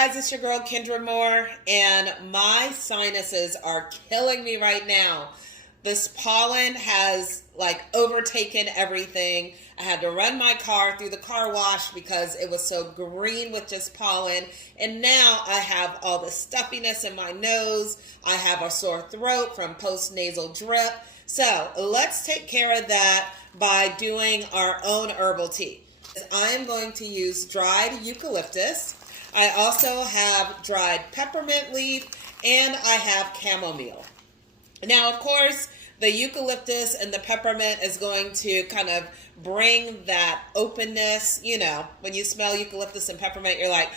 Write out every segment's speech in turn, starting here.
Guys, it's your girl Kendra Moore, and my sinuses are killing me right now. This pollen has like overtaken everything. I had to run my car through the car wash because it was so green with just pollen. And now I have all the stuffiness in my nose. I have a sore throat from post-nasal drip. So let's take care of that by doing our own herbal tea. I am going to use dried eucalyptus. I also have dried peppermint leaf, and I have chamomile. Now, of course, the eucalyptus and the peppermint is going to kind of bring that openness. You know, when you smell eucalyptus and peppermint, you're like,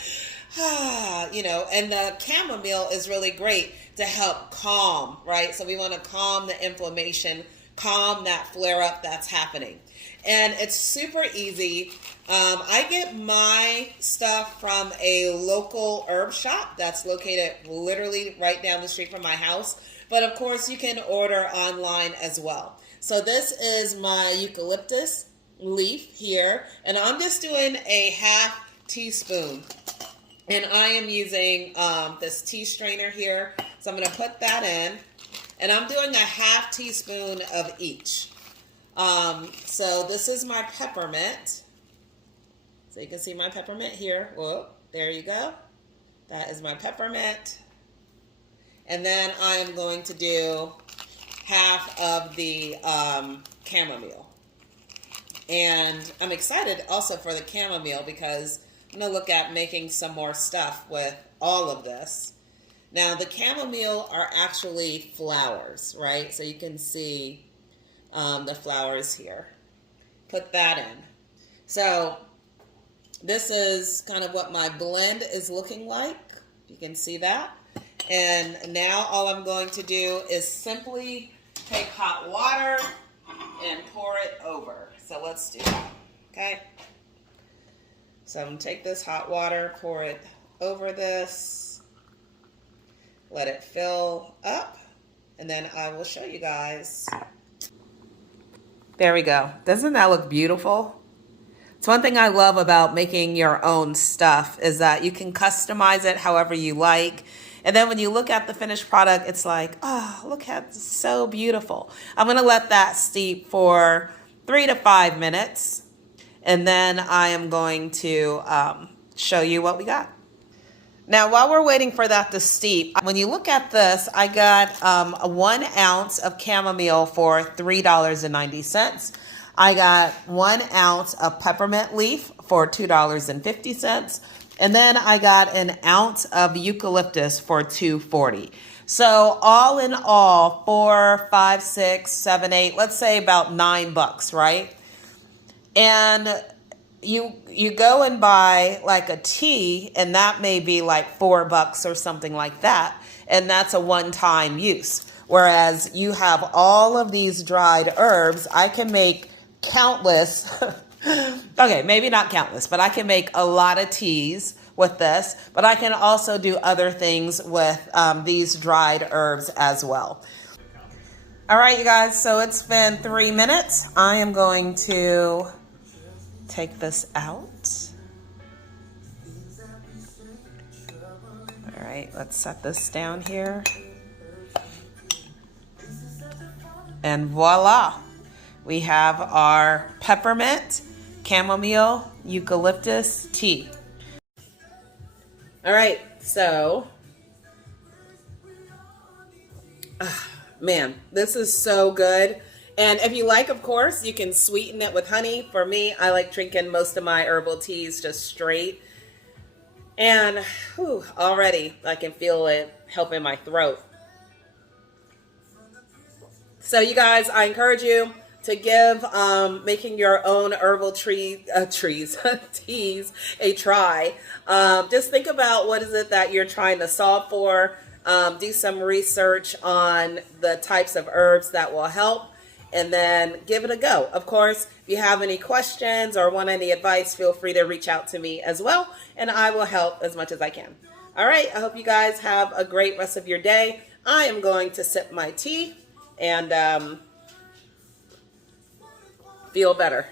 and the chamomile is really great to help calm, right? So we want to calm the inflammation, calm that flare up that's happening. And it's super easy. I get my stuff from a local herb shop that's located literally right down the street from my house. But of course, you can order online as well. So this is my eucalyptus leaf here. And I'm just doing a half teaspoon. And I am using this tea strainer here. So I'm going to put that in. And I'm doing a half teaspoon of each. So this is my peppermint. So you can see my peppermint here. Whoa, there you go. That is my peppermint. And then I am going to do half of the chamomile. And I'm excited also for the chamomile because I'm going to look at making some more stuff with all of this. Now the chamomile are actually flowers, right? So you can see the flowers here. Put that in. So this is kind of what my blend is looking like. You can see that. And now all I'm going to do is simply take hot water and pour it over. So let's do that, okay? So I'm going to take this hot water, pour it over this, let it fill up, and then I will show you guys. There we go. Doesn't that look beautiful? It's one thing I love about making your own stuff is that you can customize it however you like. And then when you look at the finished product, it's like, oh, look how it's so beautiful. I'm going to let that steep for 3 to 5 minutes. And then I am going to show you what we got. Now, while we're waiting for that to steep, when you look at this, I got 1 ounce of chamomile for $3.90. I got 1 ounce of peppermint leaf for $2.50. And then I got an ounce of eucalyptus for $2.40. So all in all, 4, 5, 6, 7, 8, let's say about $9, right? And you go and buy like a tea, and that may be like $4 or something like that. And that's a one-time use. Whereas you have all of these dried herbs, I can make countless, okay, maybe not countless, but I can make a lot of teas with this, but I can also do other things with these dried herbs as well. All right, you guys, so it's been 3 minutes. I am going to take this out. All right, let's set this down here. And voila, we have our peppermint, chamomile, eucalyptus tea. All right, so, man, this is so good. And if you like, of course, you can sweeten it with honey. For me, I like drinking most of my herbal teas just straight. And whew, already I can feel it helping my throat. So you guys, I encourage you to give making your own herbal teas a try. Just think about what is it that you're trying to solve for. Do some research on the types of herbs that will help, and then give it a go. Of course, if you have any questions or want any advice, feel free to reach out to me as well, and I will help as much as I can. All right, I hope you guys have a great rest of your day. I am going to sip my tea and feel better.